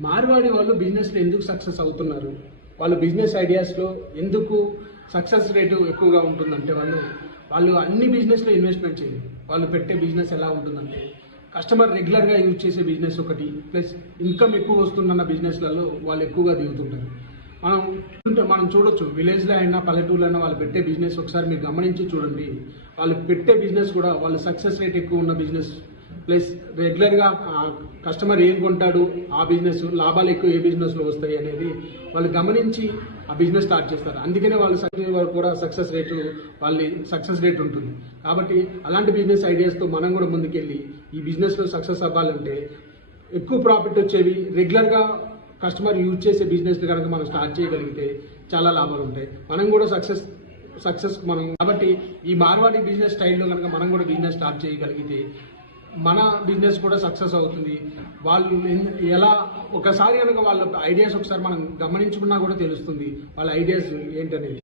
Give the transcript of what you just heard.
మార్వాడి వాళ్ళు బిజినెస్లో ఎందుకు సక్సెస్ అవుతున్నారు? వాళ్ళు బిజినెస్ ఐడియాస్లో ఎందుకు సక్సెస్ రేటు ఎక్కువగా ఉంటుందంటే వాళ్ళు వాళ్ళు అన్ని బిజినెస్లో ఇన్వెస్ట్మెంట్ చేయరు వాళ్ళు పెట్టే బిజినెస్ ఎలా ఉంటుందంటే కస్టమర్ రెగ్యులర్గా యూజ్ చేసే బిజినెస్ ఒకటి ప్లస్ ఇన్కమ్ ఎక్కువ వస్తుందన్న బిజినెస్లలో వాళ్ళు ఎక్కువగా దిగుతుంటారు. మనం మనం చూడొచ్చు విలేజ్లో అయినా పల్లెటూరులో అయినా వాళ్ళు పెట్టే బిజినెస్ ఒకసారి మీరు గమనించి చూడండి. వాళ్ళు పెట్టే బిజినెస్ కూడా వాళ్ళు సక్సెస్ రేట్ ఎక్కువ ఉన్న బిజినెస్ ప్లస్ రెగ్యులర్గా కస్టమర్ ఏం కొంటాడు ఆ బిజినెస్ లాభాలు ఎక్కువ ఏ బిజినెస్లో వస్తాయి అనేది వాళ్ళు గమనించి ఆ బిజినెస్ స్టార్ట్ చేస్తారు. అందుకనే వాళ్ళు సక్సెస్ కూడా సక్సెస్ రేటు వాళ్ళ సక్సెస్ రేట్ ఉంటుంది. కాబట్టి అలాంటి బిజినెస్ ఐడియాస్తో మనం కూడా ముందుకెళ్ళి ఈ బిజినెస్లో సక్సెస్ అవ్వాలంటే ఎక్కువ ప్రాఫిట్ వచ్చేవి రెగ్యులర్గా కస్టమర్ యూజ్ చేసే బిజినెస్ కనుక మనం స్టార్ట్ చేయగలిగితే చాలా లాభాలు ఉంటాయి. మనం కూడా సక్సెస్ సక్సెస్ మనం కాబట్టి ఈ మార్వాడి బిజినెస్ స్టైల్లో కనుక మనం కూడా బిజినెస్ స్టార్ట్ చేయగలిగితే మన బిజినెస్ కూడా సక్సెస్ అవుతుంది. వాళ్ళు ఎలా ఒకసారి కనుక వాళ్ళ ఐడియాస్ ఒకసారి మనం గమనించుకున్నా కూడా తెలుస్తుంది. వాళ్ళ ఐడియాస్ ఏంటనేది.